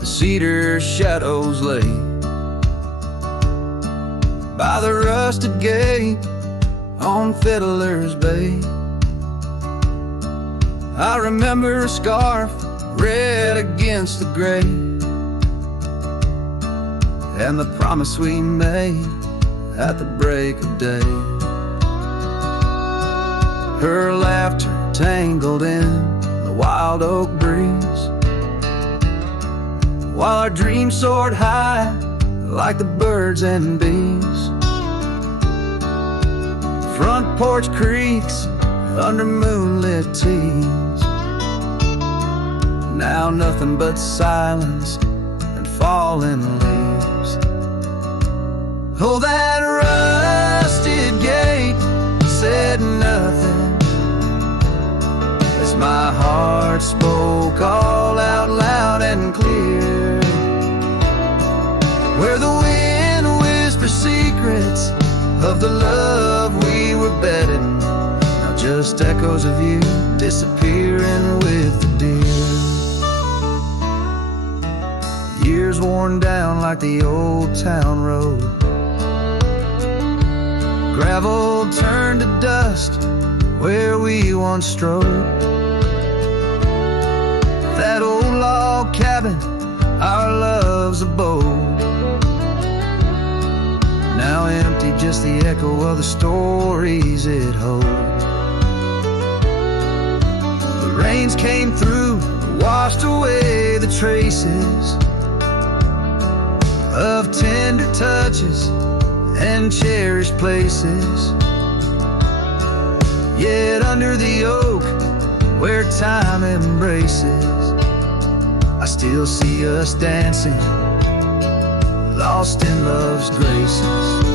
the cedar shadows lay by the rusted gate on Fiddler's Bay. I remember a scarf red against the gray, and the promise we made at the break of day. Her laughter tangled in the wild oak breeze, while our dreams soared high like the birds and bees. Front porch creaks under moonlit tees, now nothing but silence and falling leaves. Oh, that rusted gate said nothing as my heart spoke all out loud and clear, where the wind whispers secrets of the love we were betting, now just echoes of you disappearing with the deer. Years worn down like the old town road, gravel turned to dust where we once strode. That old log cabin, our love's abode, now empty, just the echo of the stories it holds. The rains came through, washed away the traces of tender touches and cherished places. Yet under the oak where time embraces, I still see us dancing, lost in love's graces.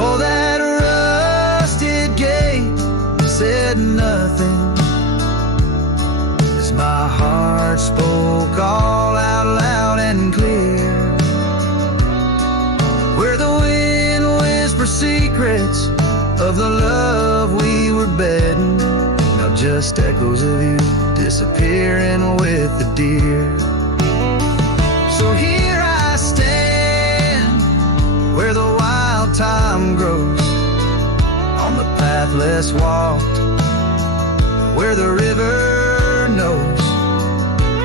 Oh, that rusted gate said nothing as my heart spoke all out loud and clear, where the wind whispers secrets of the love we were betting, now just echoes of you disappearing with the deer. So here I stand where the wild time grows, on the path less walked, where the river knows.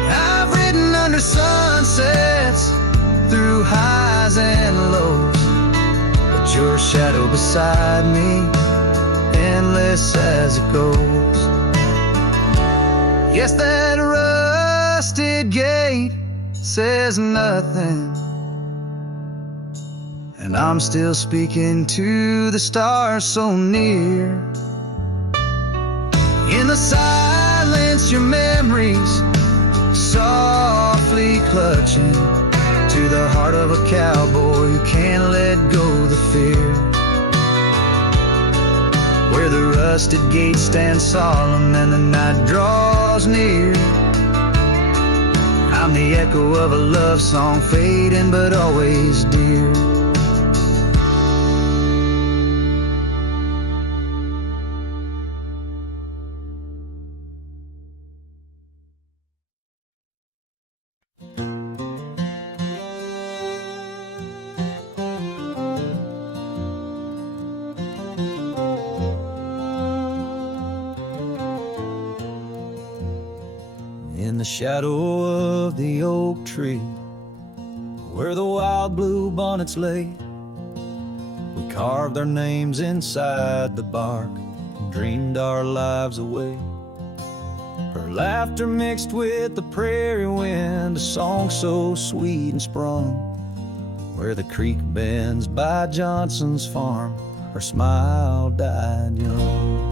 I've ridden under sunsets, through highs and lows, but your shadow beside me, endless as it goes. Yes, that rusted gate says nothing, and I'm still speaking to the stars so near. In the silence, your memories softly clutching to the heart of a cowboy who can't let go the fear, where the rusted gate stands solemn and the night draws near. I'm the echo of a love song fading but always dear. In the shadow of the oak tree, where the wild blue bonnets lay, we carved our names inside the bark and dreamed our lives away. Her laughter mixed with the prairie wind, a song so sweet and sprung, where the creek bends by Johnson's farm, her smile died young.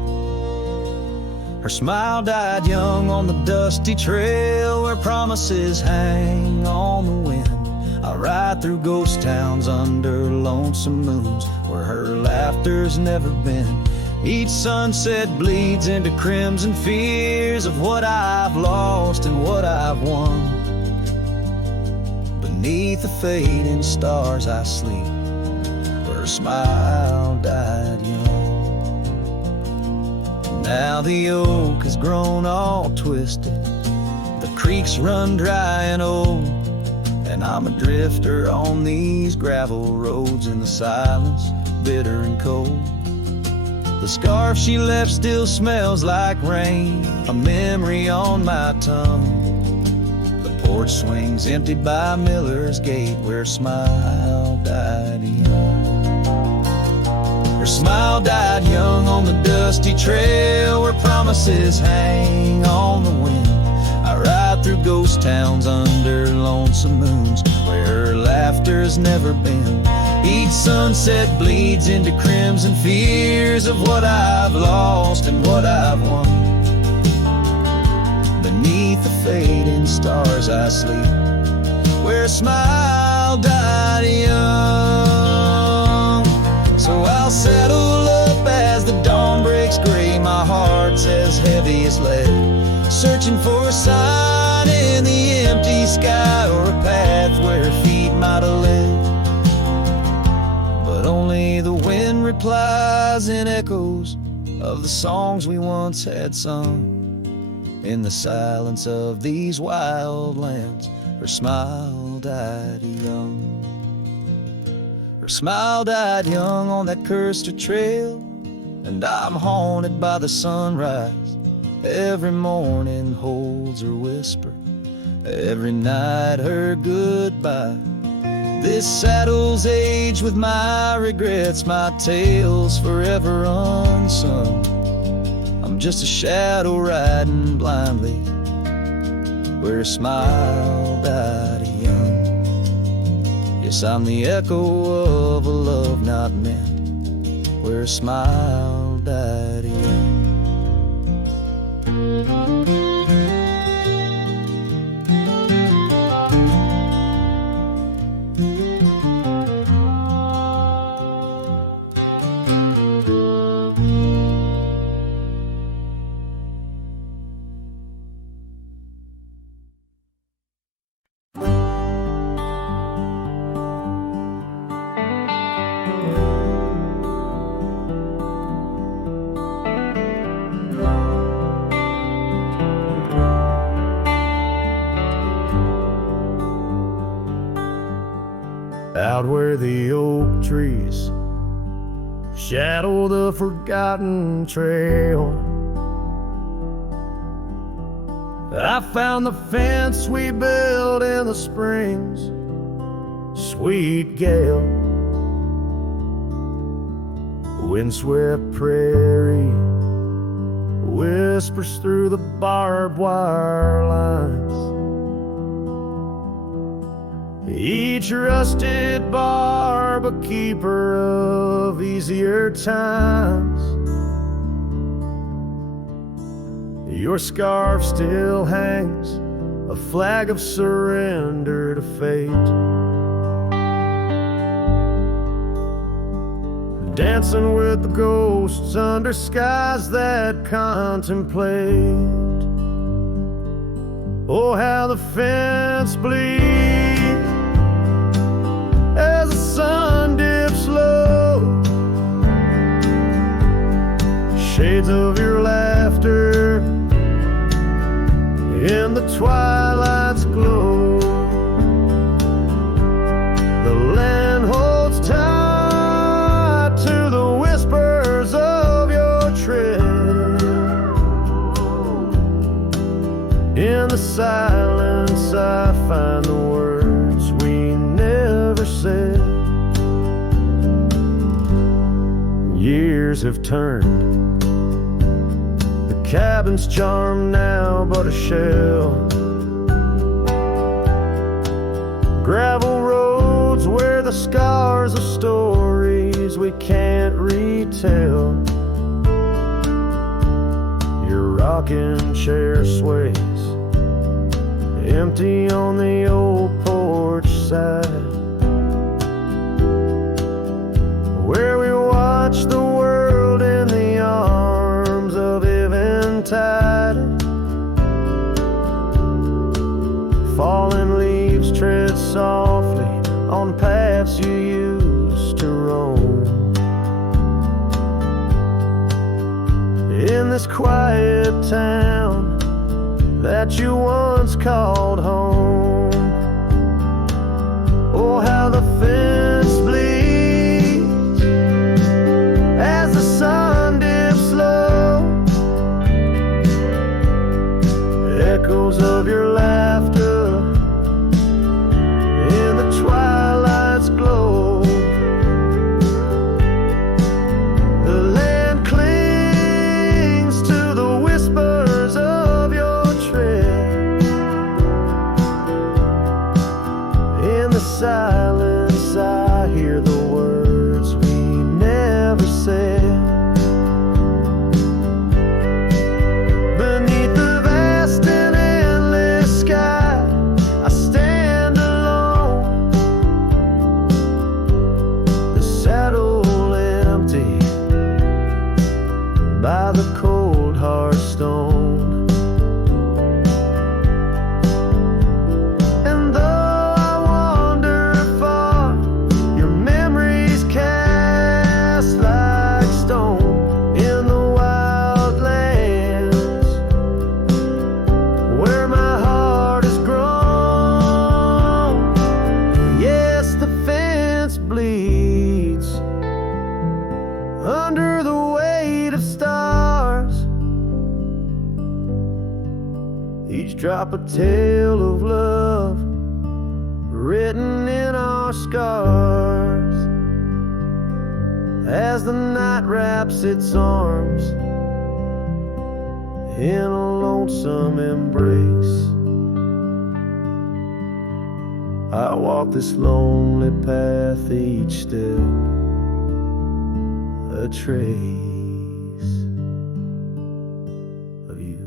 Her smile died young on the dusty trail where promises hang on the wind. I ride through ghost towns under lonesome moons where her laughter's never been. Each sunset bleeds into crimson fears of what I've lost and what I've won. Beneath the fading stars I sleep, her smile died young. Now the oak has grown all twisted, the creek creeks run dry and old, and I'm a drifter on these gravel roads in the silence, bitter and cold. The scarf she left still smells like rain, a memory on my tongue. The porch swings empty by Miller's Gate, where smile died young. Her smile died young on the dusty trail, where promises hang on the wind. I ride through ghost towns under lonesome moons, where her laughter's never been. Each sunset bleeds into crimson fears of what I've lost and what I've won. Beneath the fading stars I sleep, where a smile died young. So I'll saddle up as the dawn breaks gray, my heart's as heavy as lead, searching for a sign in the empty sky, or a path where her feet might have led. But only the wind replies in echoes of the songs we once had sung. In the silence of these wild lands, her smile died young. Her smile died young on that cursed trail, and I'm haunted by the sunrise. Every morning holds her whisper, every night her goodbye. This saddle's aged with my regrets, my tale's forever unsung. I'm just a shadow riding blindly, where a smile died young. Yes, I'm the echo of a love not meant, where a smile died young. Out where the oak trees shadow the forgotten trail, I found the fence we built in the springs, sweet gale. Windswept prairie whispers through the barbed wire lines. Each rusted barb a keeper of easier times. Your scarf still hangs, a flag of surrender to fate, dancing with the ghosts under skies that contemplate. Oh, how the fence bleeds as the sun dips low. Shades of your laughter in the twilight's glow. The land holds tight to the whispers of your tread. In the silence I find the words we never said. Years have turned, the cabin's charm now but a shell. Gravel roads where the scars of stories we can't retell. Your rocking chair sways empty on the old porch side, where we watch the world in the arms of eventide. Fallen leaves tread softly on paths you used to roam. In this quiet town, that you once called home. Oh, how the fence bleeds as the sun dips low. Echoes of your laughter in the twilight's glow. The land clings to the whispers of your tread. In the silence I hear the words we never said. Beneath the vast and endless sky, I stand alone, the saddle empty by the cold hard stone. And though I wander far, your memories cast like stone in the wild lands where my heart has grown. Yes, the fence bleeds under the weight of stars, each drop a tale of love written in our scars. As the night wraps its arms in a lonesome embrace, I walk this lonely path, each step a trace of you.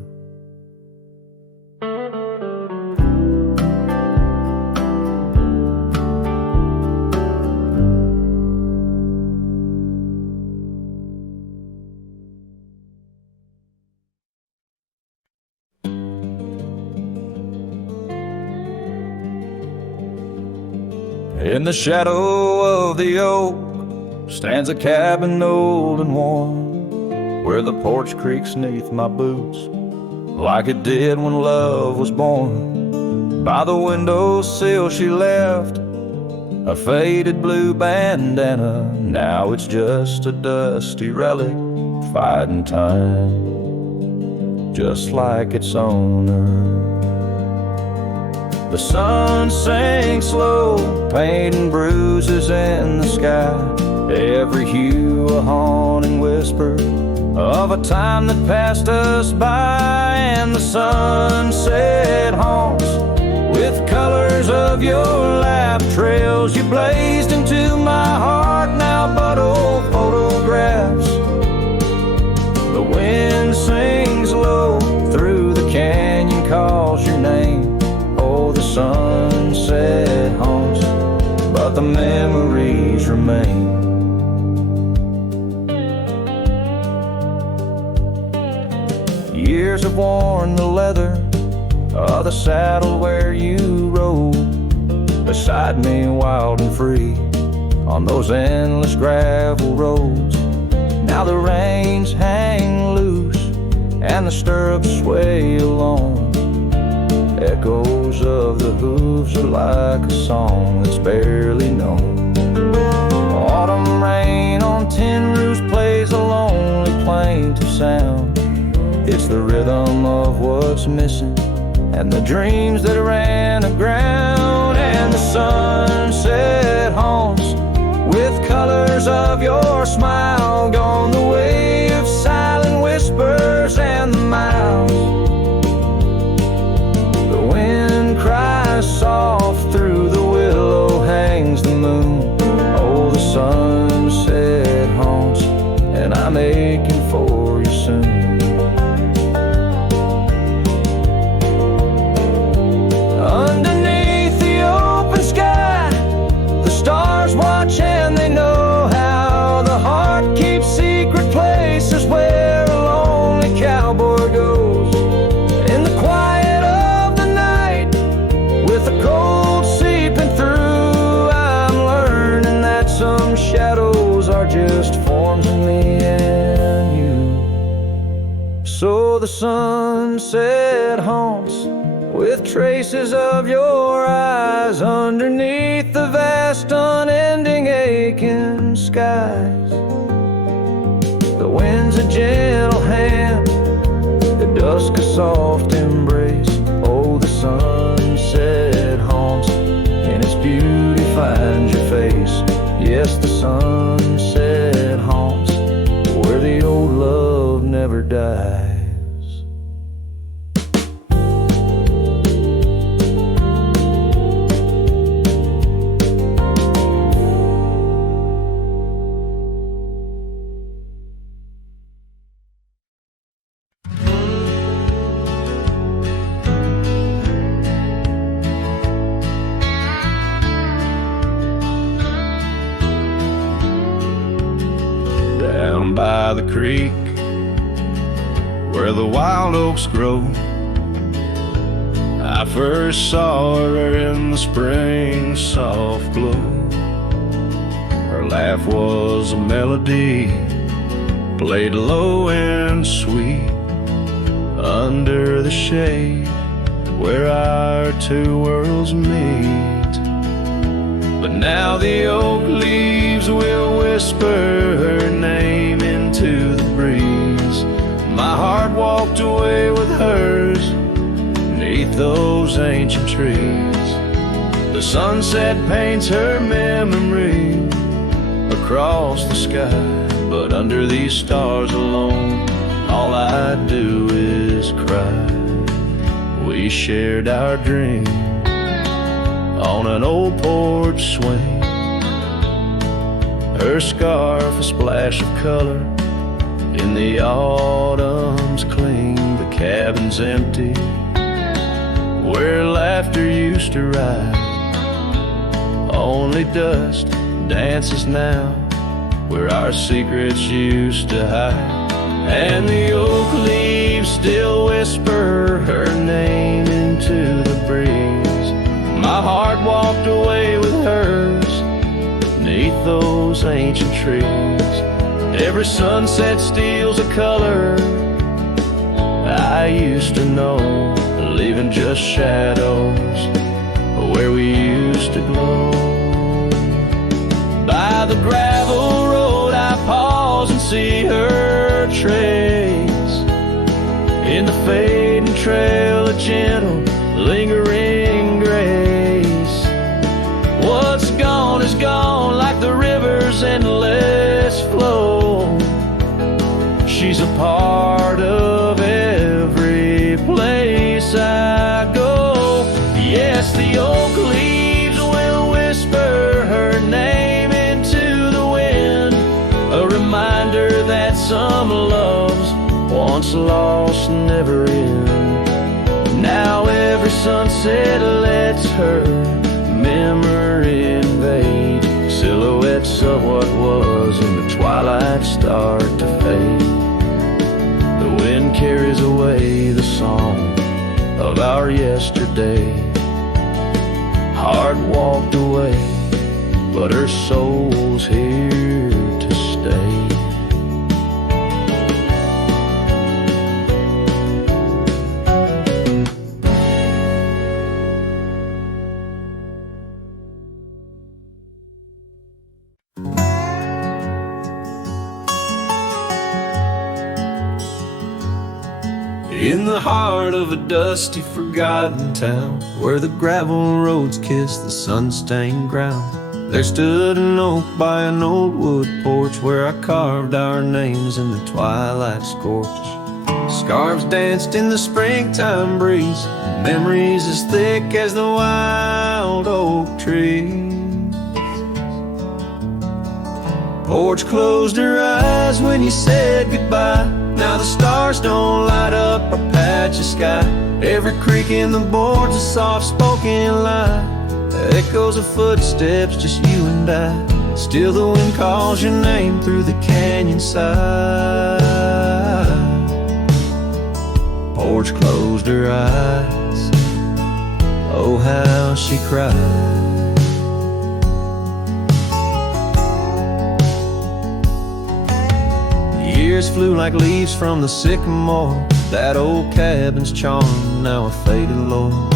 In the shadow of the oak stands a cabin old and warm, where the porch creaks neath my boots like it did when love was born. By the windowsill she left a faded blue bandana. Now it's just a dusty relic fighting time, just like its owner. The sun sinks low, painting bruises in the sky. Every hue a haunting whisper of a time that passed us by. And the sunset haunts with colors of your lap trails. You blazed into my heart, now but old photographs. The wind sings low through the canyon, calls your name. Oh, the sunset haunts, but the memories remain. Years have worn the leather of the saddle where you rode beside me, wild and free, on those endless gravel roads. Now the reins hang loose and the stirrups sway along. Echoes of the hooves are like a song that's barely known. Autumn rain on tin roofs plays a lonely plaintive sound. It's the rhythm of what's missing and the dreams that ran aground. And the sunset haunts with colors of your smile, gone the way of silent whispers and the miles. The wind cries soft through the willow, hangs the moon. Oh, the sunset haunts, and I'm aching for you soon. Underneath the open sky, the stars watch and they know how the heart keeps secret places where a lonely cowboy goes. In the quiet of the night, with the cold seeping through, I'm learning that some shadows are just forms of me and you. So the sunset haunts traces of your eyes underneath the vast, unending, aching skies. The wind's a gentle hand, the dusk a soft embrace. Oh, the sunset haunts, and its beauty finds your face. Yes, the sunset haunts where the old love never dies. By the creek where the wild oaks grow, I first saw her in the spring soft glow. Her laugh was a melody, played low and sweet, under the shade where our two worlds meet. But now the oak leaves will whisper her name into the breeze. My heart walked away with hers beneath those ancient trees. The sunset paints her memory across the sky, but under these stars alone, all I do is cry. We shared our dream on an old porch swing. Her scarf a splash of color in the autumn's cling. The cabin's empty where laughter used to ride. Only dust dances now where our secrets used to hide. And the oak leaves still whisper her name into the breeze. My heart walked away with hers beneath those ancient trees. Every sunset steals a color I used to know, leaving just shadows where we used to glow. By the gravel road I pause and see her trace. In the fading trail, a gentle, lingering grace. What's gone is gone, like the river's endless flow. She's a part of every place I go. Yes, the oak leaves will whisper her name into the wind, a reminder that some loves once lost never end. Now every sunset lets her memory invade. Silhouettes of what was in the twilight start to fade. The wind carries away the song of our yesterday. Heart walked away, but her soul's here to stay. In the heart of a dusty, forgotten town, where the gravel roads kiss the sun-stained ground, there stood an oak by an old wood porch, where I carved our names in the twilight scorch. Scarves danced in the springtime breeze, memories as thick as the wild oak trees. Porch closed her eyes when you said goodbye. Now the stars don't light up our patch of sky. Every creak in the board's a soft-spoken lie. Echoes of footsteps, just you and I. Still the wind calls your name through the canyon side. Porch closed her eyes, oh how she cried. Years flew like leaves from the sycamore. That old cabin's charm, now a faded lore.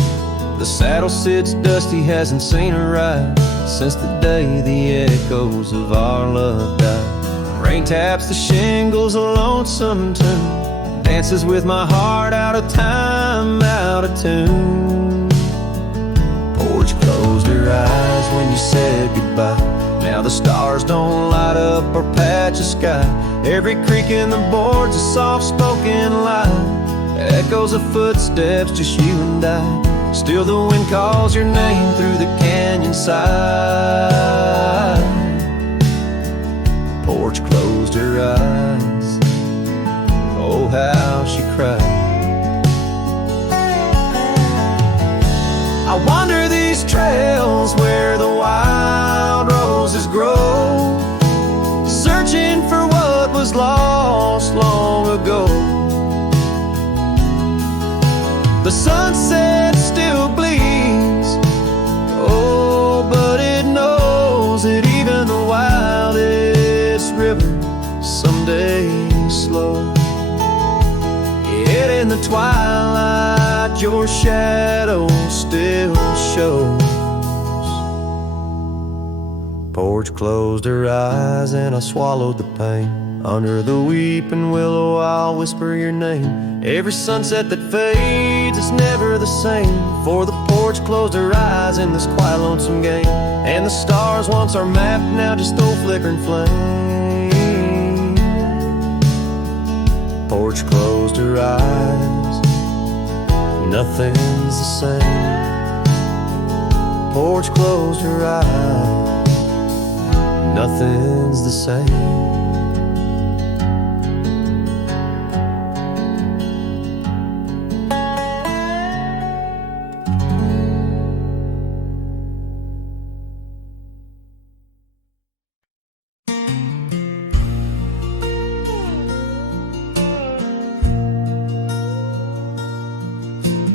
The saddle sits dusty, hasn't seen a ride since the day the echoes of our love died. Rain taps the shingles, a lonesome tune dances with my heart, out of time, out of tune. Porch closed her eyes when you said goodbye. Now the stars don't light up our patch of sky. Every creak in the board's a soft-spoken lie, echoes of footsteps, just you and I. Still the wind calls your name through the canyon side. Porch closed her eyes, oh how she cried. I wander these trails where the wild roses grow, searching for what was lost long ago. The sunset still bleeds, oh, but it knows that even the wildest river someday slows. Yet in the twilight your shadow still shows. Porch closed her eyes and I swallowed the pain. Under the weeping willow I'll whisper your name. Every sunset that fades is never the same, for the porch closed her eyes in this quiet lonesome game. And the stars once our map, now just old flickering flame. Porch closed her eyes, nothing's the same. Porch closed her eyes, nothing's the same.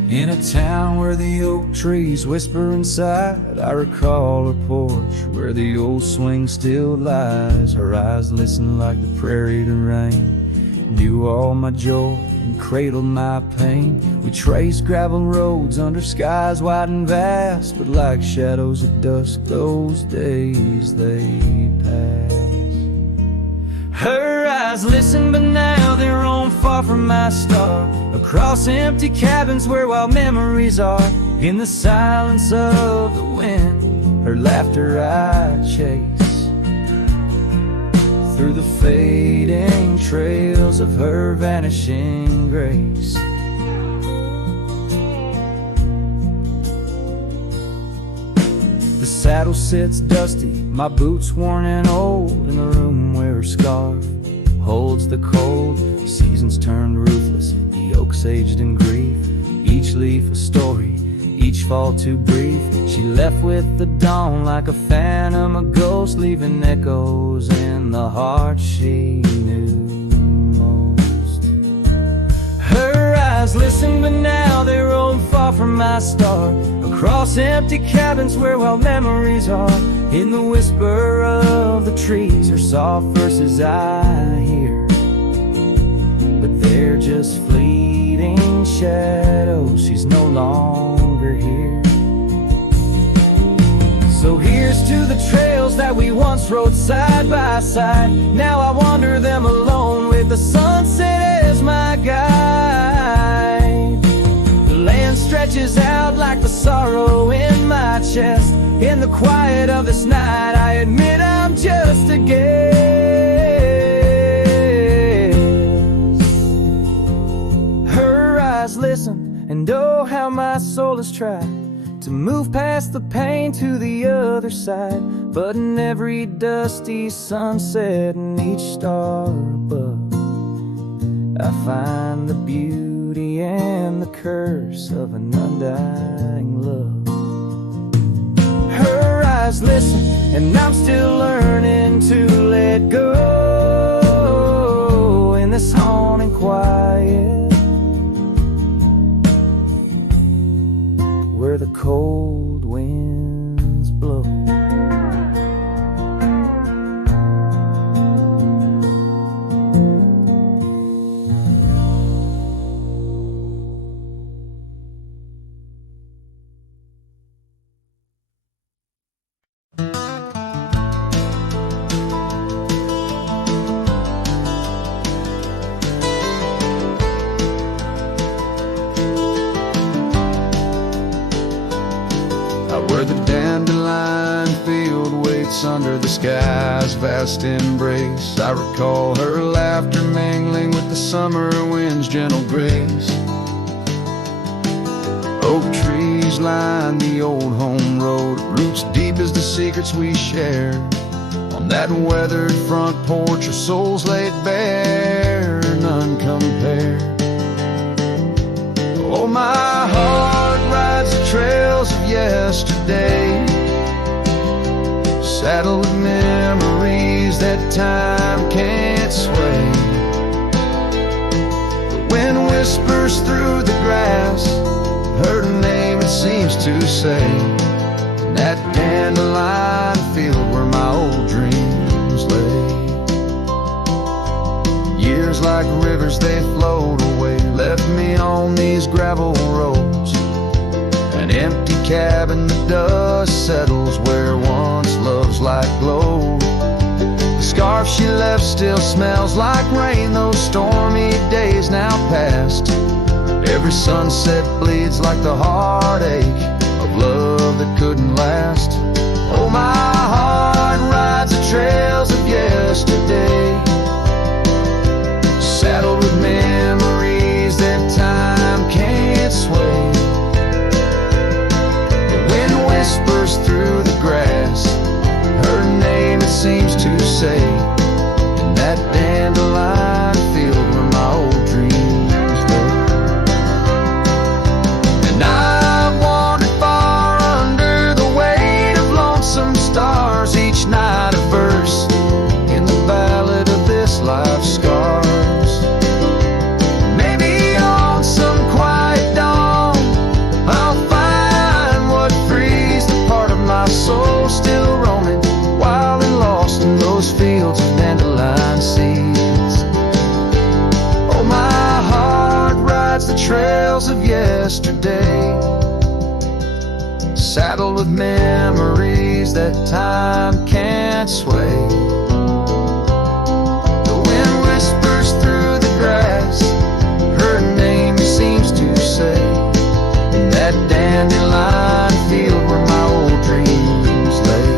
In a town where the oak trees whisper inside, I recall her porch where the old swing still lies. Her eyes listen like the prairie to rain, knew all my joy and cradled my pain. We traced gravel roads under skies wide and vast, but like shadows at dusk those days they pass. Her eyes listen, but now they're on far from my star, across empty cabins where wild memories are. In the silence of the wind, her laughter I chase, through the fading trails of her vanishing grace. The saddle sits dusty, my boots worn and old, in the room where her scarf holds the cold. Seasons turned ruthless, the oaks aged in grief, each leaf a story, each fall too brief. She left with the dawn like a phantom, a ghost, leaving echoes in the heart she knew most. Her eyes listen, but now they roam far from my star, across empty cabins where wild memories are. In the whisper of the trees, her soft verses I hear, but they're just fleeting shadows, she's no longer here. So here's to the trails that we once rode side by side. Now I wander them alone with the sunset as my guide. The land stretches out like the sorrow in my chest. In the quiet of this night, I admit I'm just a guest. Her eyes listen, and oh how my soul has tried to move past the pain to the other side. But in every dusty sunset and each star above, I find the beauty and the curse of an undying love. Her eyes listen, and I'm still learning to let go in this haunting quiet, where the cold winds blow. the dandelion field waits under the sky's vast embrace. I recall her laughter mingling with the summer wind's gentle grace. Oak trees line the old home road, roots deep as the secrets we shared. On that weathered front porch, our souls laid bare, none compared. Oh, my heart rides the trails of yesterday, saddled with memories that time can't sway. The wind whispers through the grass, her name it seems to say, in that dandelion field where my old dreams lay. Years like rivers they flowed away, left me on these gravel roads. An empty cabin, the dust settles where once love's light glowed. The scarf she left still smells like rain, those stormy days now past. Every sunset bleeds like the heartache of love that couldn't last. Oh, my heart rides the trails of yesterday, saddled with memories that time can't sway. The wind whispers through the grass, her name it seems to say, in that dandelion field where my old dreams lay. And I've wandered far under the weight of lonesome stars, each night a verse in the ballad of this life's scars. Maybe on some quiet dawn I'll find what frees the part of my soul still roaming wild and lost in those fields of dandelion seeds. Oh, my heart rides the trails of yesterday, saddled with memories that time can't sway. The wind whispers through the grass, her name seems to say, in that dandelion field where my old dreams lay.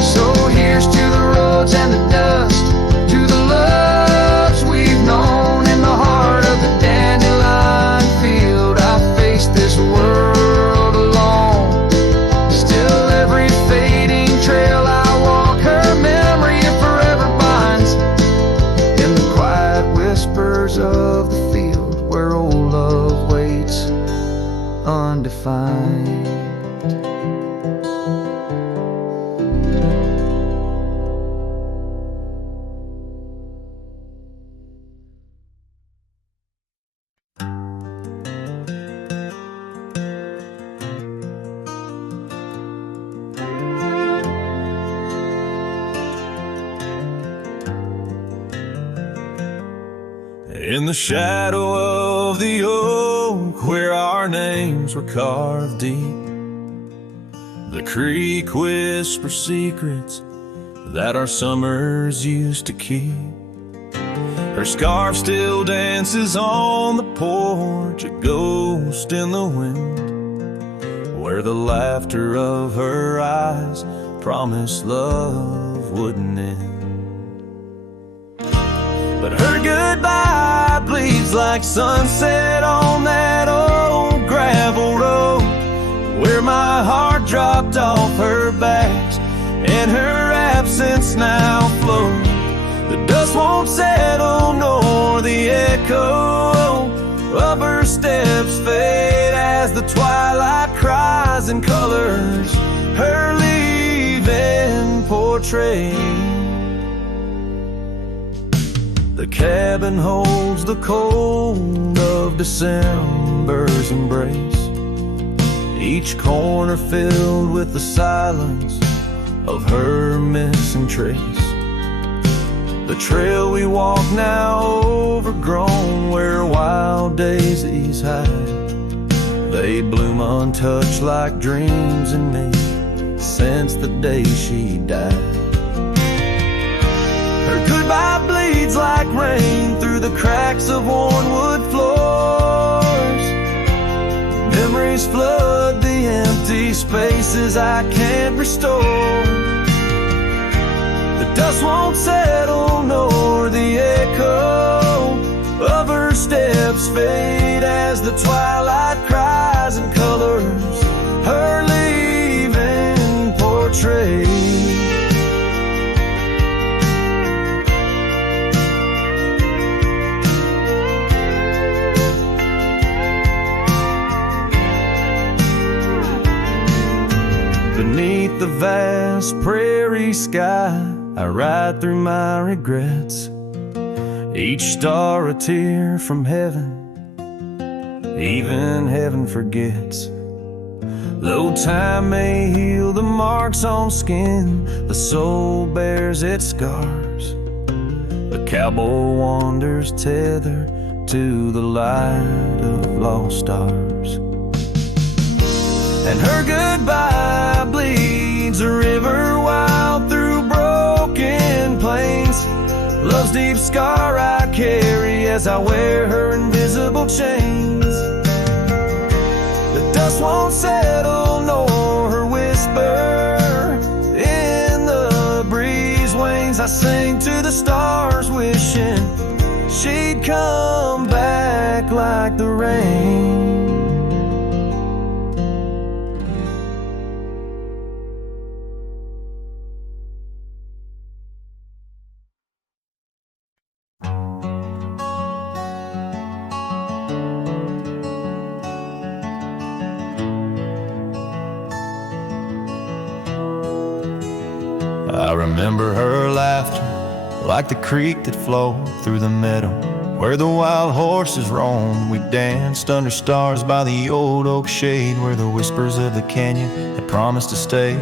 So here's to the roads and the dust, to the loves we've known in the heart of the dandelion field. I faced this world alone, still every fading trail I walk, her memory forever binds in the quiet whispers of the field where old love waits undefined. In the shadow of the oak where our names were carved deep, the creek whispers secrets that our summers used to keep. Her scarf still dances on the porch, a ghost in the wind, where the laughter of her eyes promised love wouldn't end. But her goodbye bleeds like sunset on that old gravel road, where my heart dropped off her back and her absence now flows. The dust won't settle nor the echo of her steps fade as the twilight cries and colors her leaving portray. The cabin holds the cold of December's embrace, each corner filled with the silence of her missing trace. The trail we walk now overgrown, where wild daisies hide, they bloom untouched like dreams in me since the day she died. Her goodbye bleeds like rain through the cracks of worn wood floors. memories flood the empty spaces I can't restore. The dust won't settle, nor the echo of her steps fade as the twilight cries and colors her leaving portrait. Beneath the vast prairie sky, I ride through my regrets. Each star a tear from heaven, even heaven forgets. Though time may heal the marks on skin, the soul bears its scars. A cowboy wanders tethered to the light of lost stars. And her goodbye bleeds a river wild through broken plains. Love's deep scar I carry as I wear her invisible chains. The dust won't settle, nor her whisper in the breeze wanes. I sing to the stars, wishing she'd come back like the rain. I remember her laughter like the creek that flowed through the meadow where the wild horses roamed. We danced under stars by the old oak shade where the whispers of the canyon had promised to stay.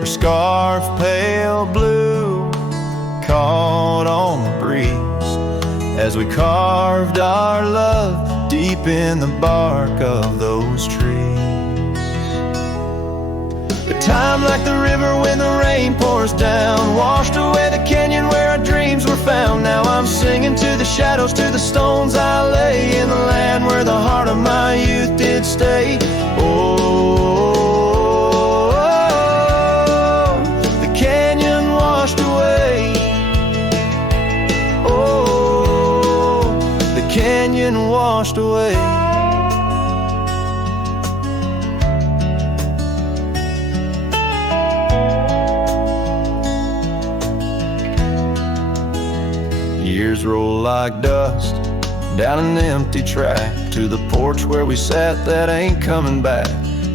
Her scarf pale blue caught on the breeze as we carved our love deep in the bark of those trees. Time like the river when the rain pours down, washed away the canyon where our dreams were found. Now I'm singing to the shadows, to the stones I lay in the land where the heart of my youth did stay. Oh, the canyon washed away. Oh, the canyon washed away. Years roll like dust down an empty track to the porch where we sat that ain't coming back.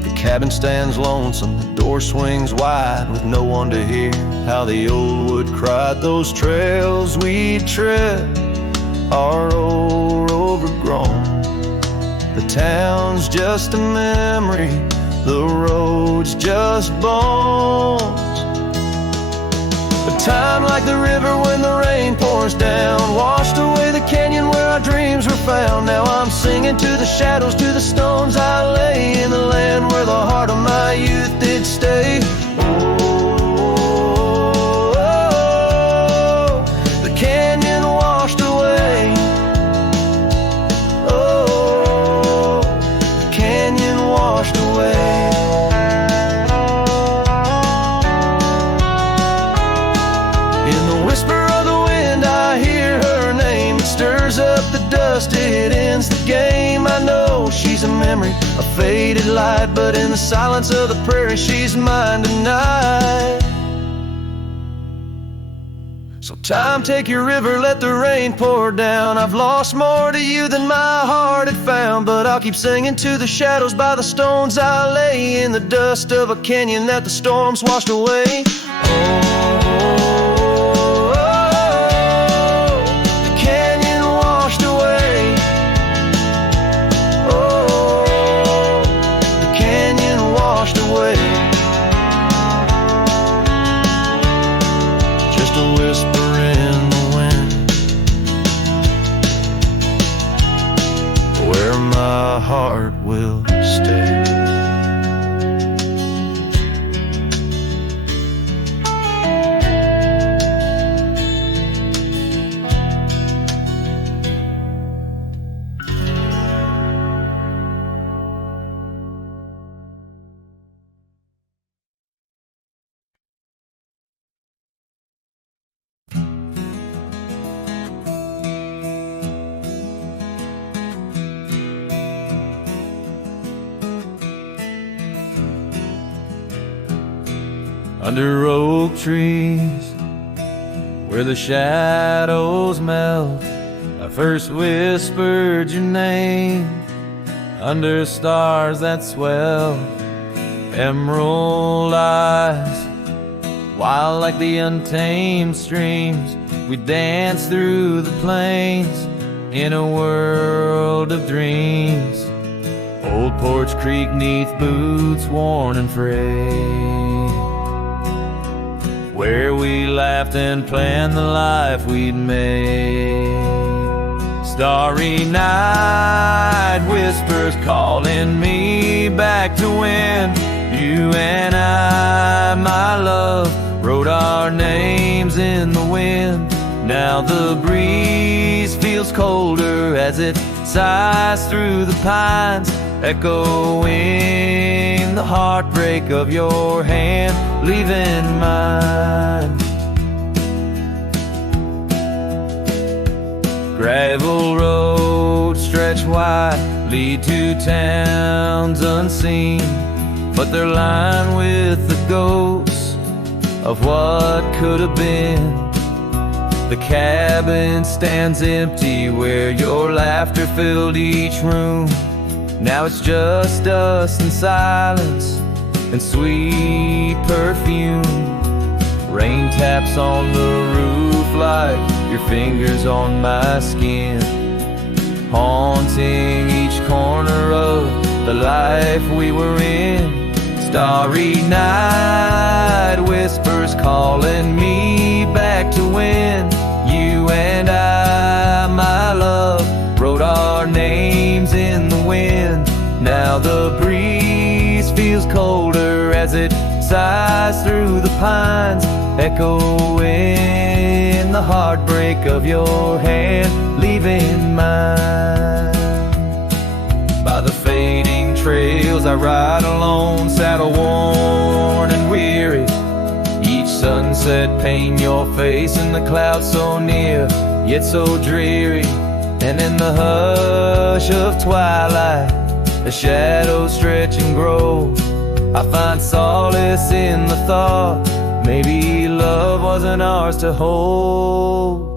The cabin stands lonesome, the door swings wide with no one to hear how the old wood cried. Those trails we tread are old, overgrown. The town's just a memory, the road's just bones. But time like the river when the rain pours down, washed away the canyon where our dreams were found. Now I'm singing to the shadows, to the stones I lay in the land where the heart of my youth did stay. Oh, the canyon washed away. Oh, the canyon washed away. Stirs up the dust, it ends the game. I know she's a memory, a faded light, but in the silence of the prairie, she's mine tonight. So time, take your river, let the rain pour down. I've lost more to you than my heart had found, but I'll keep singing to the shadows by the stones I lay in the dust of a canyon that the storms washed away. My heart will stay. under oak trees where the shadows melt. I first whispered your name under stars that swell. Emerald eyes, wild like the untamed streams, we dance through the plains in a world of dreams. Old Porch Creek neath boots worn and frayed, where we laughed and planned the life we'd made. Starry night whispers calling me back to when you and I, my love, wrote our names in the wind. Now the breeze feels colder as it sighs through the pines, echoing the heartbreak of your hand, leaving mine. Gravel roads stretch wide, lead to towns unseen, but they're lined with the ghosts of what could have been. The cabin stands empty where your laughter filled each room. Now it's just us and silence and sweet perfume. Rain taps on the roof like your fingers on my skin, haunting each corner of the life we were in. Starry night whispers calling me back to when you and I, my love, wrote our names in the wind. Now the breeze feels colder as it sighs through the pines, echoing the heartbreak of your hand, leaving mine. By the fading trails I ride alone, saddle worn and weary. Each sunset paint your face in the clouds so near, yet so dreary. And in the hush of twilight, the shadows stretch and grow. I find solace in the thought maybe love wasn't ours to hold.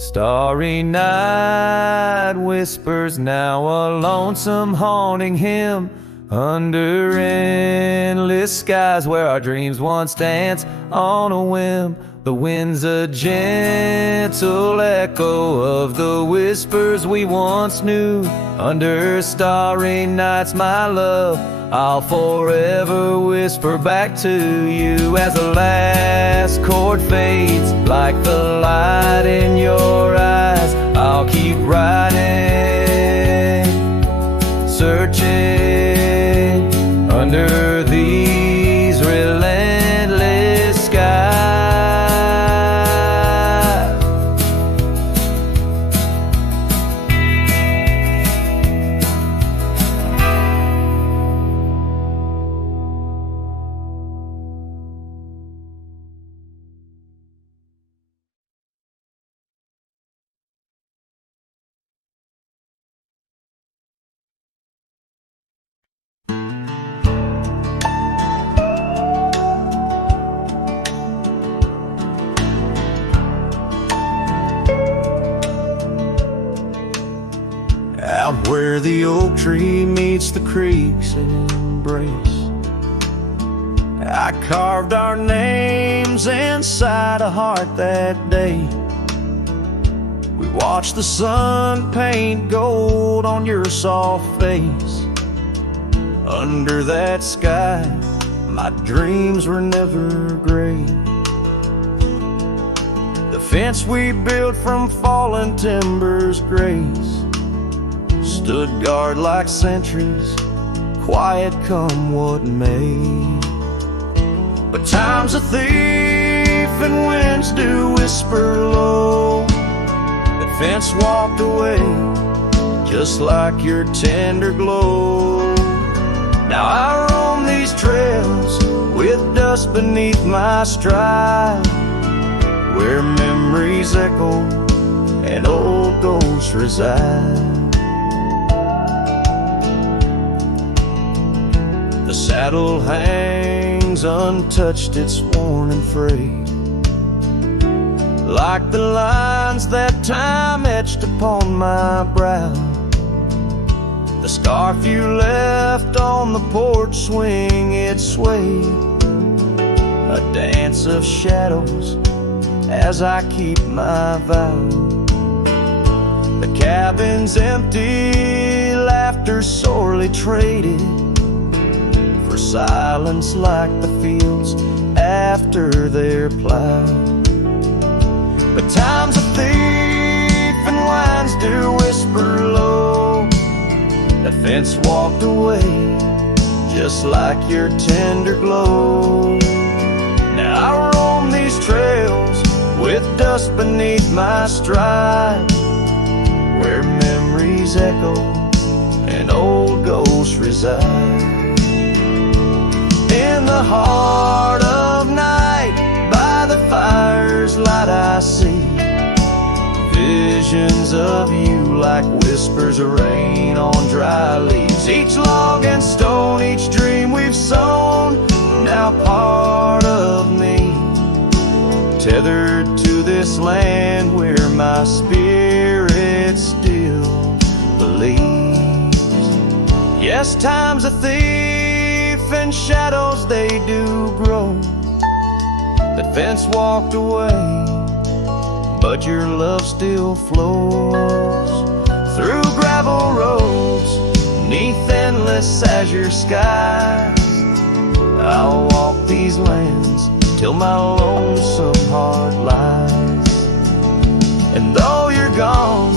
Starry night whispers now a lonesome haunting hymn under endless skies where our dreams once danced on a whim. The wind's a gentle echo of the whispers we once knew. Under starry nights, my love, I'll forever whisper back to you as the last chord fades like the light in your eyes. I'll keep riding, searching under these relentless skies. Out where the oak tree meets the creek's embrace, I carved our names inside a heart that day. We watched the sun paint gold on your soft face. Under that sky, my dreams were never gray. The fence we built from fallen timbers grace stood guard like sentries, quiet come what may. But time's a thief and winds do whisper low. That fence walked away just like your tender glow. Now I roam these trails with dust beneath my stride, where memories echo and old ghosts reside. The saddle hangs hangs untouched, it's worn and frayed, like the lines that time etched upon my brow. The scarf you left on the porch swing, it swayed, a dance of shadows as I keep my vow. The cabin's empty, laughter sorely traded for silence like the fields after they're plowed. But time's a thief and winds do whisper low. The fence walked away just like your tender glow. Now I roam these trails with dust beneath my stride, where memories echo and old ghosts reside. In the heart of night, by the fire's light, I see visions of you like whispers of rain on dry leaves. Each log and stone, each dream we've sown, now part of me, tethered to this land where my spirit still believes. Yes, time's a thief and shadows they do grow. The fence walked away, but your love still flows through gravel roads, neath endless azure skies. I'll walk these lands till my lonesome heart lies. And though you're gone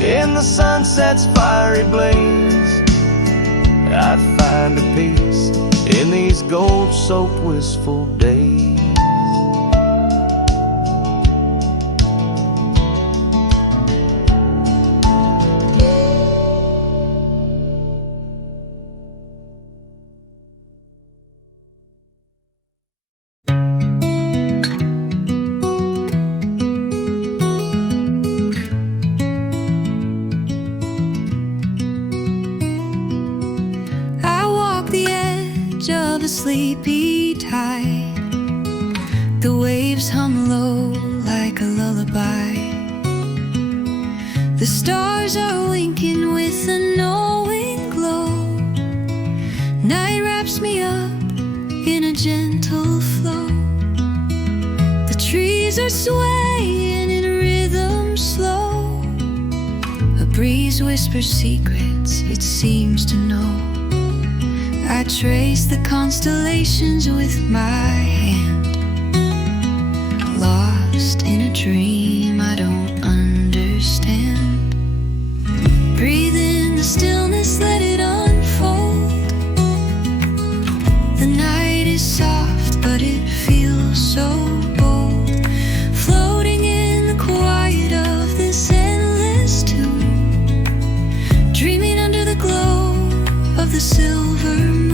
in the sunset's fiery blaze, I find a peace in these gold-soaked wistful days. Sleepy tide, the waves hum low like a lullaby. The stars are winking with a knowing glow. Night wraps me up in a gentle flow. The trees are swaying in rhythm slow. A breeze whispers secrets it seems to know. I trace the constellations with my hand, lost in a dream I don't understand. Breathe in the stillness, let it unfold. The night is soft, but it feels so bold, floating in the quiet of this endless tune, dreaming under the glow of the silver moon.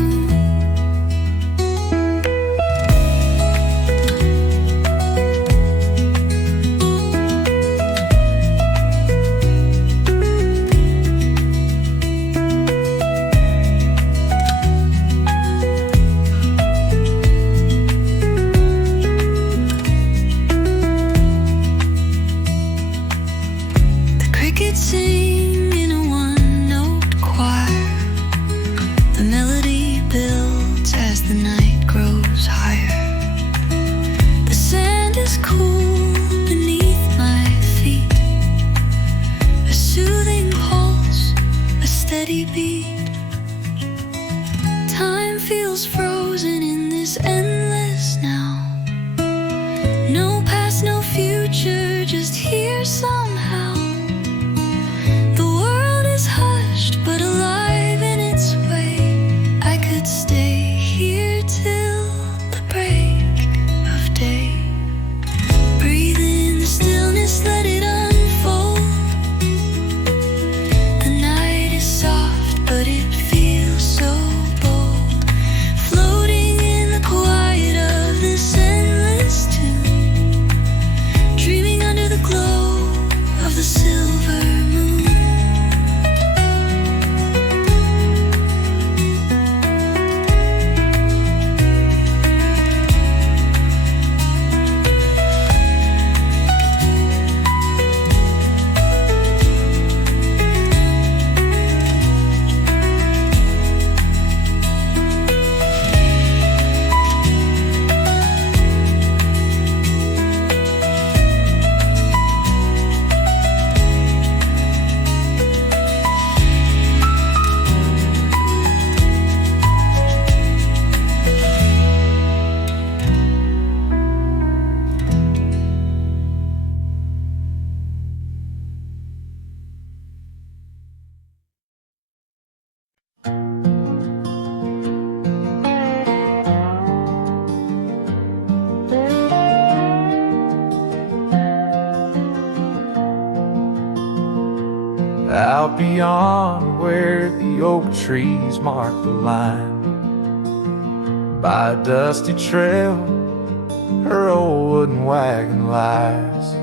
out beyond where the oak trees mark the line. By a dusty trail, her old wooden wagon lies.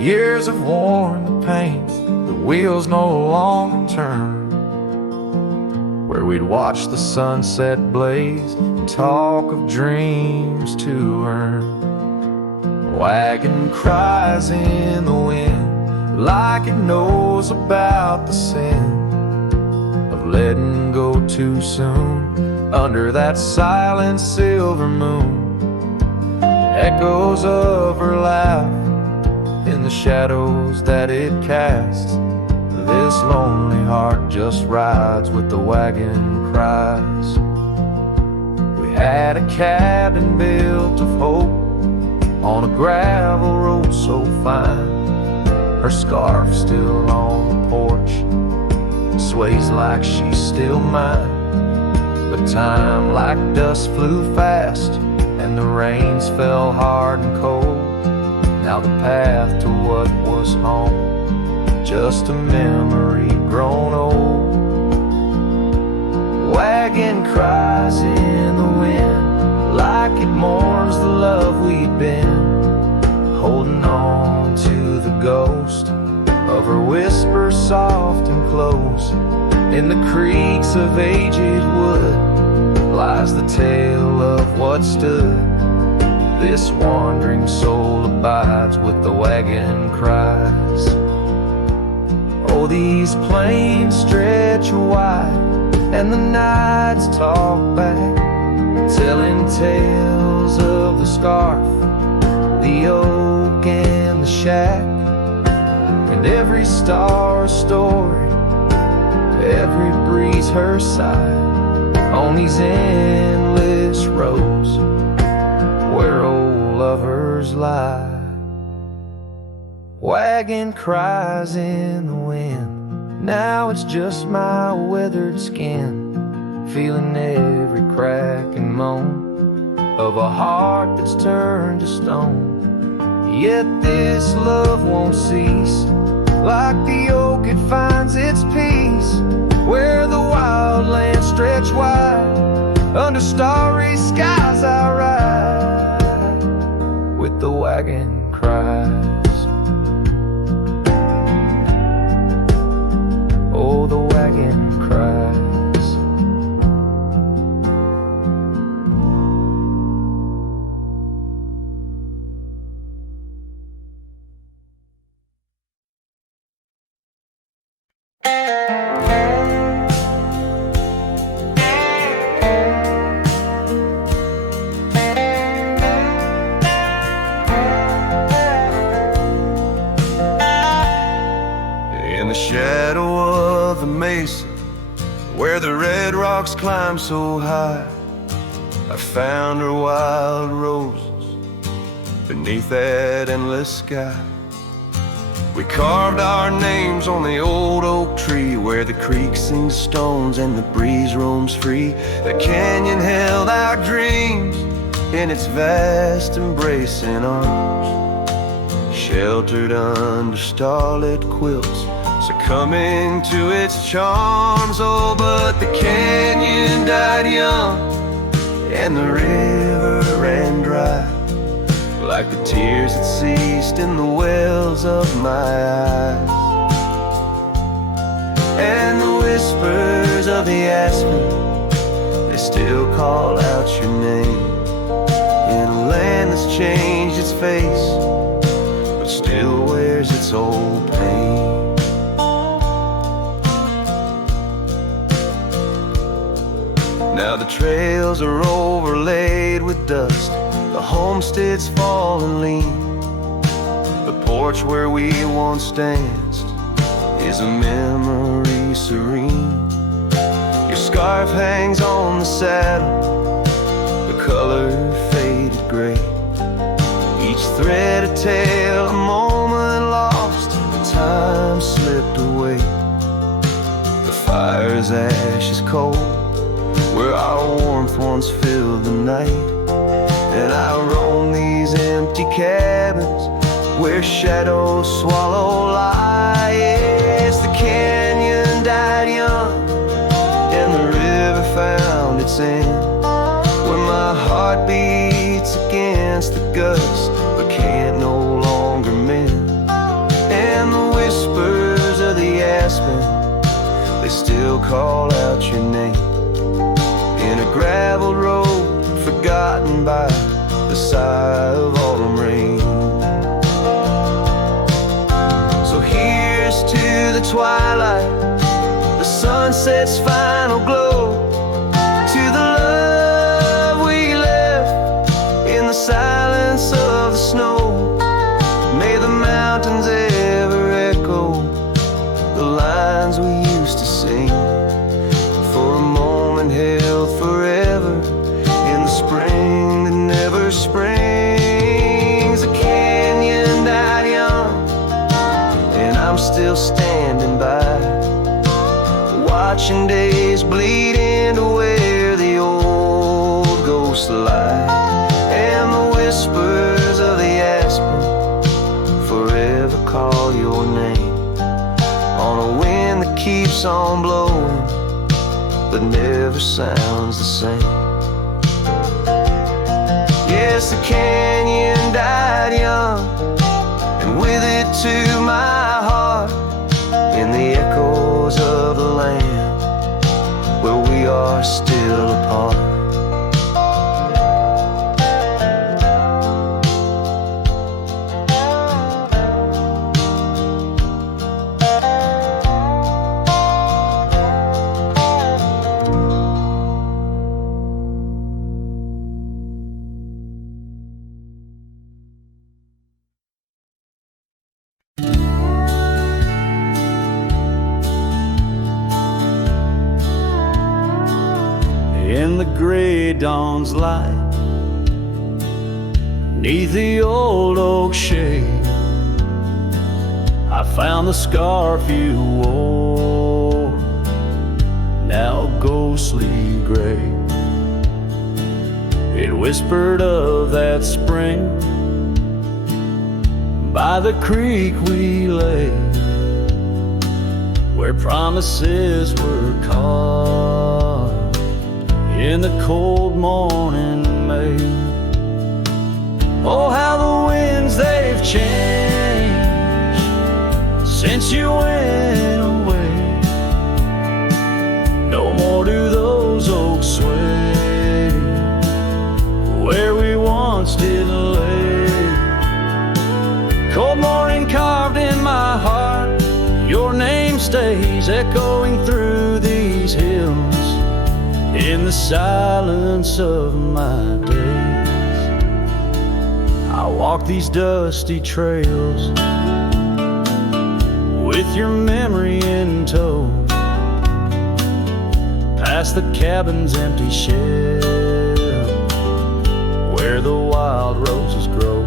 Years have worn the paint, the wheels no longer turn. Where we'd watch the sunset blaze and talk of dreams to earn. Wagon cries in the wind like it knows about the sin of letting go too soon under that silent silver moon. Echoes of her laugh in the shadows that it casts. This lonely heart just rides with the wagon cries. We had a cabin built of hope on a gravel road so fine. Her scarf still on the porch sways like she's still mine. But time like dust flew fast and the rains fell hard and cold. Now the path to what was home, just a memory grown old. Wagon cries in the wind like it mourns the love we'd been, holding on to the ghost of her whisper soft and close. In the creaks of aged wood lies the tale of what stood. This wandering soul abides with the wagon cries. Oh, these plains stretch wide and the nights talk back, telling tales of the scarf, the oak and the shack. And every star a story, every breeze her sigh, on these endless roads where old lovers lie. Wagon cries in the wind, now it's just my weathered skin, feeling every crack and moan of a heart that's turned to stone. Yet this love won't cease, like the oak it finds its peace, where the wild lands stretch wide, under starry skies I ride, with the wagon cries. Oh, the wagon cries. In the shadow of the mesa, where the red rocks climb so high, I found her wild roses beneath that endless sky. We carved our names on the old oak tree, where the creek sings stones and the breeze roams free. The canyon held our dreams in its vast embracing arms, sheltered under starlit quilts, succumbing to its charms. Oh, but the canyon died young and the river ran dry, like the tears that ceased in the wells of my eyes. And the whispers of the aspen, they still call out your name, in a land that's changed its face, but still wears its old pain. Now the trails are overlaid with dust, the homestead's fallen lean. The porch where we once danced is a memory serene. Your scarf hangs on the saddle, the color faded gray, each thread a tale, a moment lost, time slipped away. The fire's ashes cold, where our warmth once filled the night. And I roam these empty cabins where shadows swallow light. Yes, sand, where my heart beats against the gust but can't no longer mend. And the whispers of the aspen, they still call out your name. In a gravel road forgotten by the sigh of autumn rain. So here's to the twilight, the sunset's final glow, to the love we left in the silence of the snow. May the mountains ever echo the lines we used to sing, for a moment held forever in the spring that never springs. The canyon died young, and I'm still standing by, watching days bleed into where the old ghosts lie. And the whispers of the aspen forever call your name, on a wind that keeps on blowing but never sounds the same. Yes, the canyon died young, and with it too my heart, in the echoes of the land where we are still apart. In the gray dawn's light, 'neath the old oak shade, I found the scarf you wore, now ghostly gray. It whispered of that spring by the creek we lay, where promises were caught in the cold morning May. Oh, how the winds they've changed since you went away. No more do those oaks sway where we once did lay. Cold morning carved in my heart, your name stays echoing through these hills, in the silence of my days. I walk these dusty trails with your memory in tow, past the cabin's empty shell where the wild roses grow.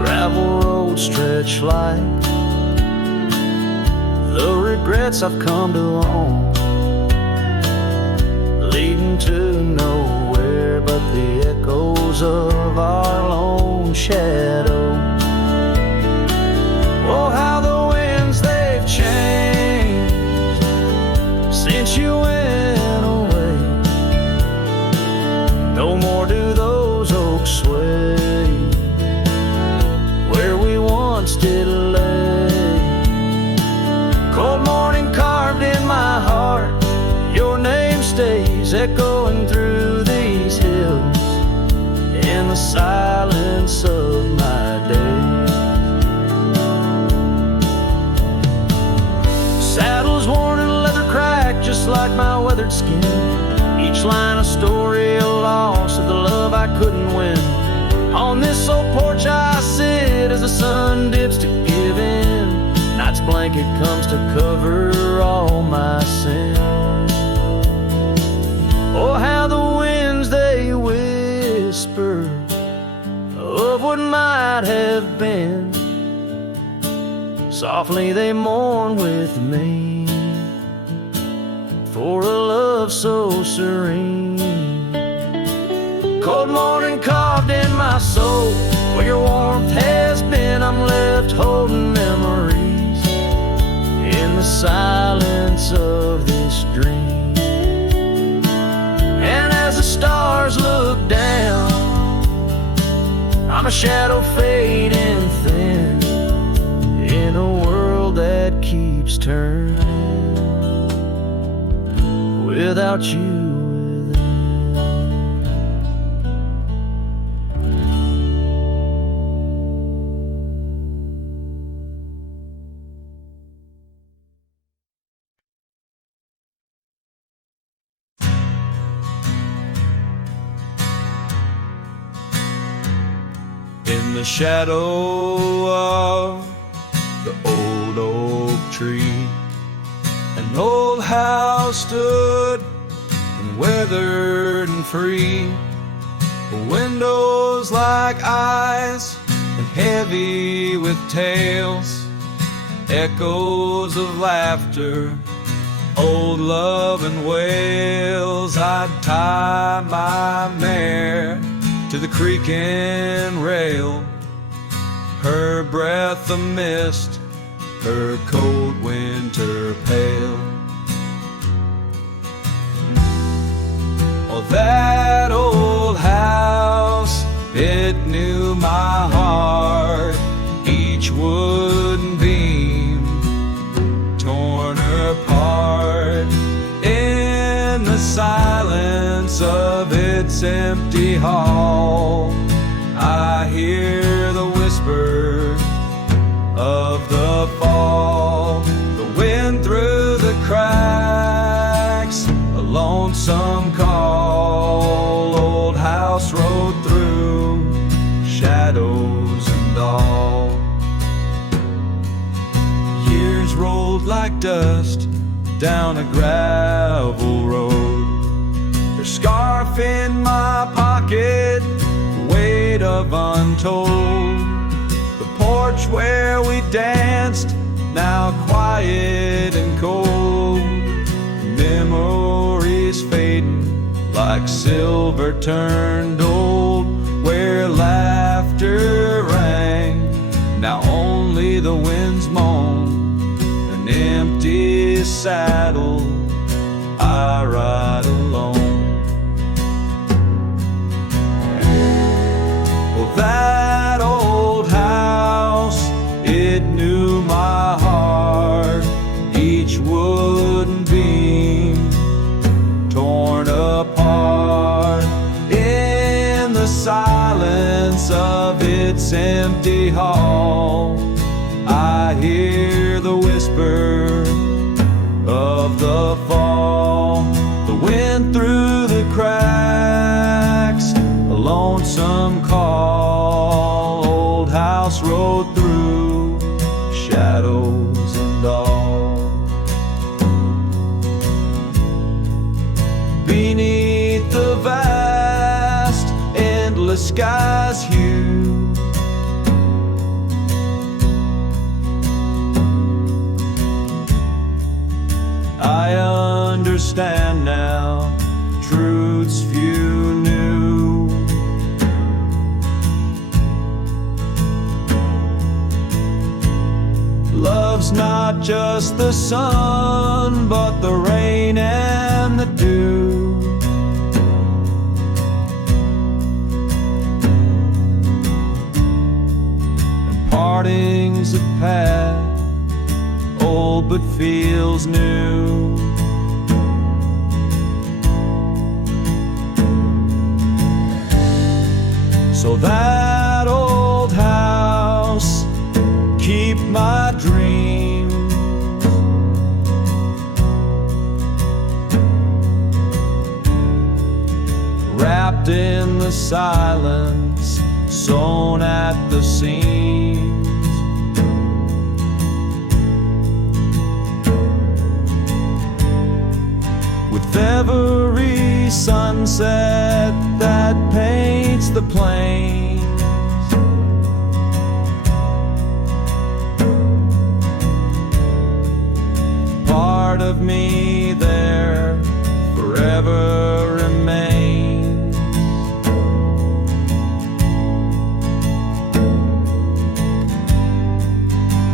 Gravel roads stretch like the regrets I've come to own, leading to nowhere but the echoes of our lone shadow. Oh, how the winds they've changed since you went away. No more do those oaks sway where we once did lay. Cold morning carved in my heart, your name stays echoing through these hills, in the silence of my days. Saddles worn and leather cracked just like my weathered skin, each line a story, a loss of the love I couldn't win. On this old porch I sit as the sun dips to give in, night's blanket comes to cover all my sins. Oh, how the winds they whisper of what might have been, softly they mourn with me for a love so serene. Cold morning carved in my soul, where your warmth has been, I'm left holding memories in the silence of this dream. I'm a shadow fading thin in a world that keeps turning without you. In the shadow of the old oak tree, an old house stood and weathered and free. Windows like eyes and heavy with tales, echoes of laughter, old love and wails. I'd tie my mare to the creaking rail, her breath a mist, her cold winter pale. Oh, that old house, it knew my heart, each wooden beam torn apart. In the silence of its empty hall, I hear the whisper of the fall. The wind through the cracks, a lonesome call. Old house rode through shadows and all. Years rolled like dust down a gravel road, her scarf in my pocket, weight of untold. The porch where we danced, now quiet and cold. Memories fading like silver turned old, where laughter rang, now only the winds moan. An empty saddle, I ride alone. Well, that old house, it knew my heart, each wooden beam torn apart. In the silence of its empty hall, I hear the whisper of the fall. The wind through the cracks, a lonesome call. Old house rode through shadows and all. Beneath the vast, endless sky's hue, I understand now truths few knew. Love's not just the sun, but the rain and the dew. And partings of past, old but feels new. So that old house, keep my dreams. Wrapped in the silence, sewn at the seams. With every sunset that paints the plains, part of me there forever remains.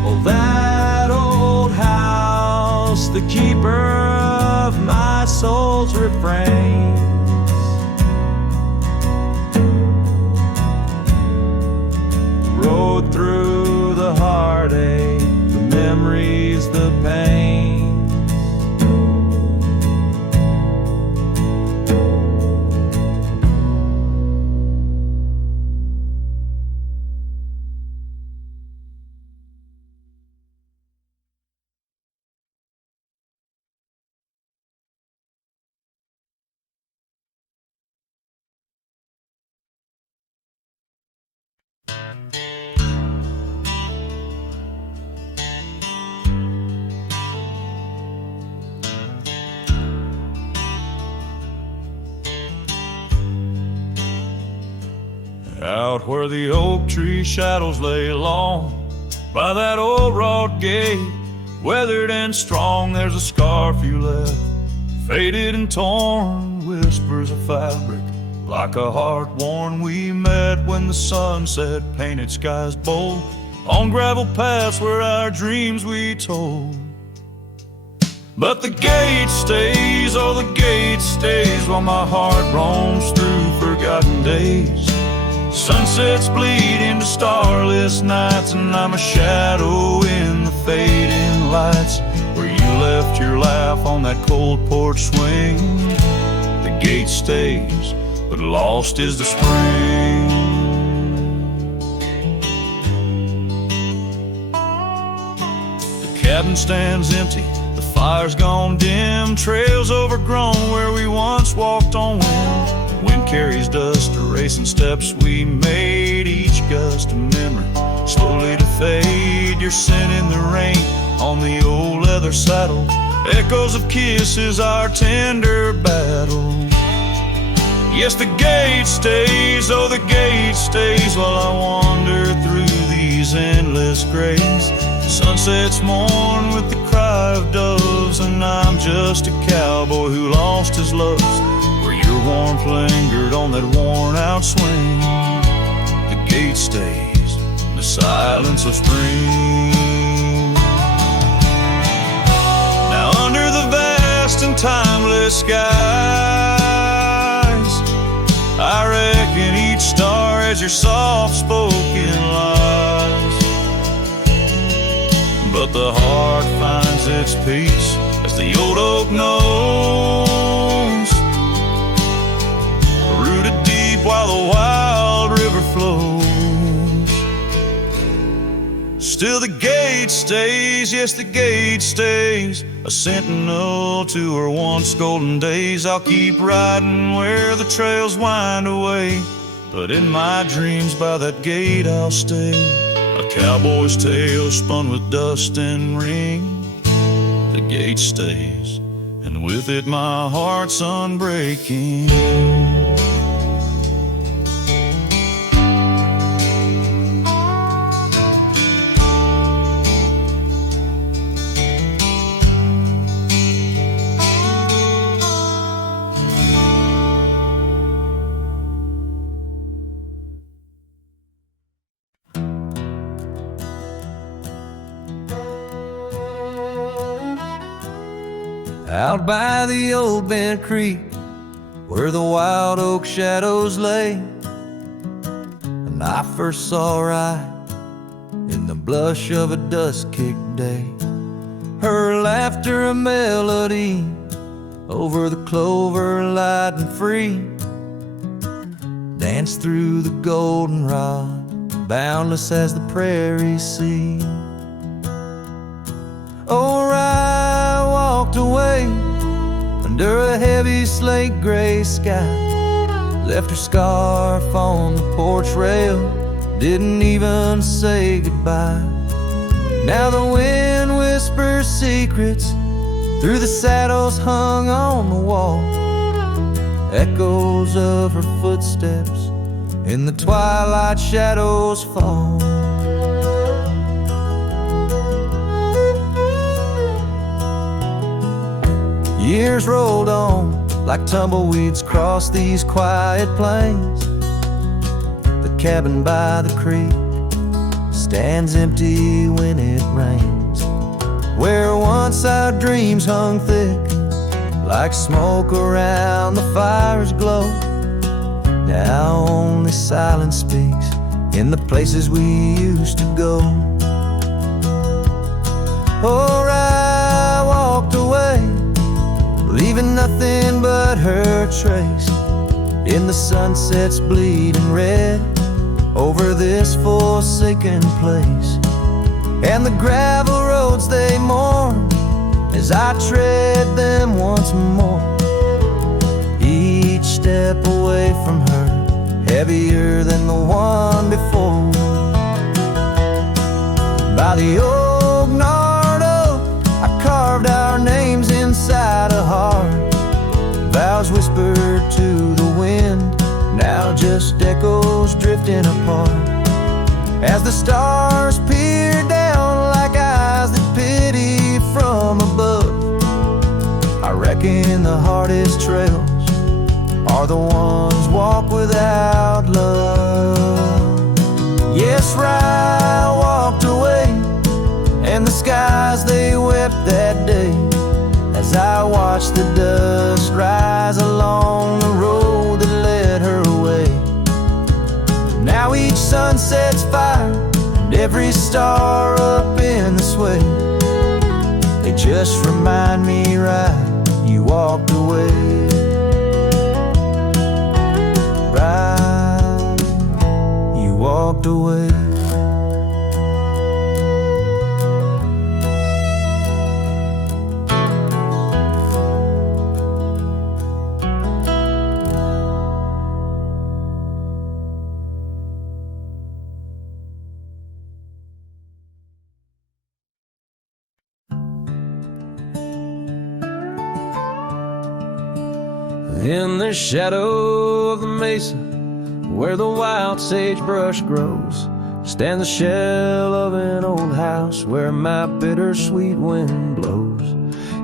Oh, that old house, the keeper of my soul's refrains. Out where the oak tree shadows lay long, by that old wrought gate, weathered and strong, there's a scarf you left, faded and torn, whispers of fabric, like a heart worn. We met when the sunset painted skies bold, on gravel paths where our dreams we told. But the gate stays, oh the gate stays, while my heart roams through forgotten days. Sunsets bleed into starless nights, and I'm a shadow in the fading lights, where you left your laugh on that cold porch swing. The gate stays, but lost is the spring. The cabin stands empty, the fire's gone dim, trails overgrown where we once walked on wind. Wind carries dust, erasing steps we made, each gust a memory, slowly to fade. Your scent in the rain on the old leather saddle, echoes of kisses, our tender battle. Yes, the gate stays, oh the gate stays, while I wander through these endless grays. Sunsets mourn with the cry of doves, and I'm just a cowboy who lost his loves, where your warmth lingered on that worn out swing. The gate stays in the silence of spring. Now under the vast and timeless skies, I reckon each star has your soft-spoken lies. But the heart finds its peace, as the old oak knows, rooted deep while the wild river flows. Still the gate stays, yes the gate stays, a sentinel to her once golden days. I'll keep riding where the trails wind away, but in my dreams by that gate I'll stay. A cowboy's tale spun with dust and ring. The gate stays, and with it my heart's unbreaking. Out by the old bent creek, where the wild oak shadows lay, and I first saw her eye in the blush of a dust-kicked day. Her laughter a melody over the clover, light and free, danced through the goldenrod, boundless as the prairie sea. Oh, I walked away under a heavy slate gray sky, left her scarf on the porch rail, didn't even say goodbye. Now the wind whispers secrets through the saddles hung on the wall, echoes of her footsteps in the twilight shadows fall. Years rolled on like tumbleweeds across these quiet plains. The cabin by the creek stands empty when it rains, where once our dreams hung thick like smoke around the fire's glow. Now only silence speaks in the places we used to go. Oh, I walked away, leaving nothing but her trace in the sunset's bleeding red over this forsaken place. And the gravel roads they mourn as I tread them once more, each step away from her heavier than the one before. By the old gnarled oak I carved our names inside a heart, vows whispered to the wind now just echo echoes drifting apart as the stars peer down like eyes that pity from above. I reckon the hardest trails are the ones walked without love. Yes, Rye walked away, and the skies they wept that day as I watched the dust rise along the road that led her away. Now each sunset's fire and every star up in the sway, they just remind me, right, you walked away. Right, you walked away. In the shadow of the mesa, where the wild sagebrush grows, stands the shell of an old house where my bittersweet wind blows.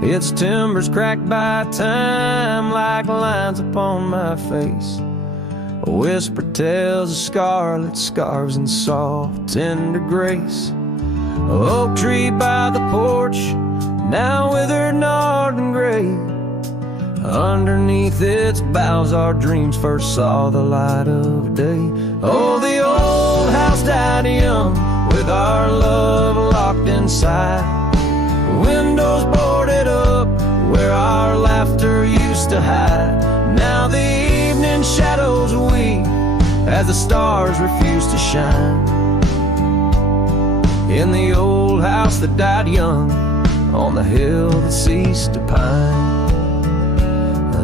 Its timbers cracked by time like lines upon my face. A whisper tells of scarlet scarves and soft, tender grace. A oak tree by the porch, now withered, gnarled, and gray. Underneath its boughs our dreams first saw the light of day. Oh, the old house died young, with our love locked inside. Windows boarded up, where our laughter used to hide. Now the evening shadows weep, as the stars refuse to shine. In the old house that died young, on the hill that ceased to pine.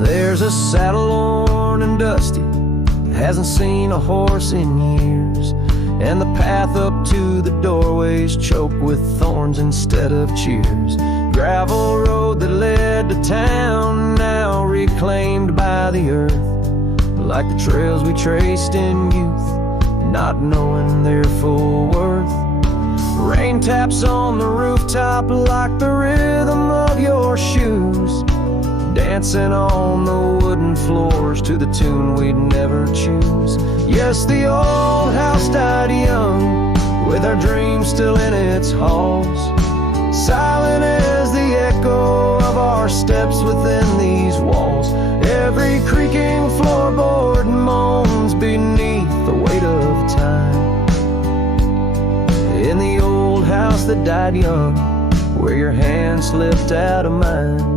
There's a saddle worn and dusty, hasn't seen a horse in years, and the path up to the doorway's choked with thorns instead of cheers. Gravel road that led to town, now reclaimed by the earth, like the trails we traced in youth, not knowing their full worth. Rain taps on the rooftop like the rhythm of your shoes, dancing on the wooden floors to the tune we'd never choose. Yes, the old house died young, with our dreams still in its halls, silent as the echo of our steps within these walls. Every creaking floorboard moans beneath the weight of time. In the old house that died young, where your hand slipped out of mine.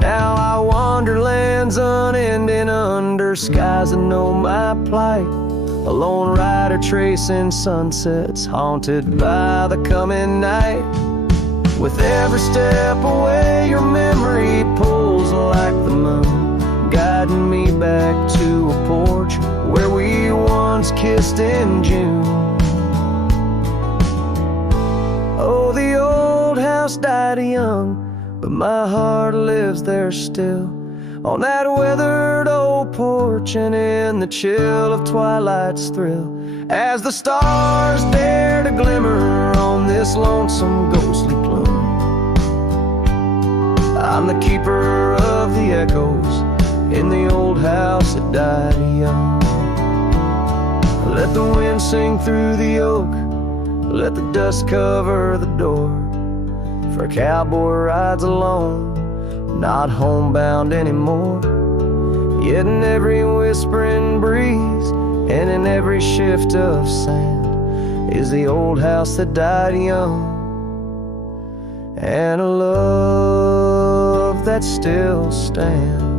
Now I wander lands unending under skies that know my plight. A lone rider tracing sunsets, haunted by the coming night. With every step away, your memory pulls like the moon, guiding me back to a porch where we once kissed in June. Oh, the old house died young, but my heart lives there still, on that weathered old porch and in the chill of twilight's thrill, as the stars dare to glimmer on this lonesome ghostly plume. I'm the keeper of the echoes in the old house that died young. Let the wind sing through the oak, let the dust cover the door, for a cowboy rides alone, not homebound anymore. Yet in every whispering breeze and in every shift of sand is the old house that died young, and a love that still stands.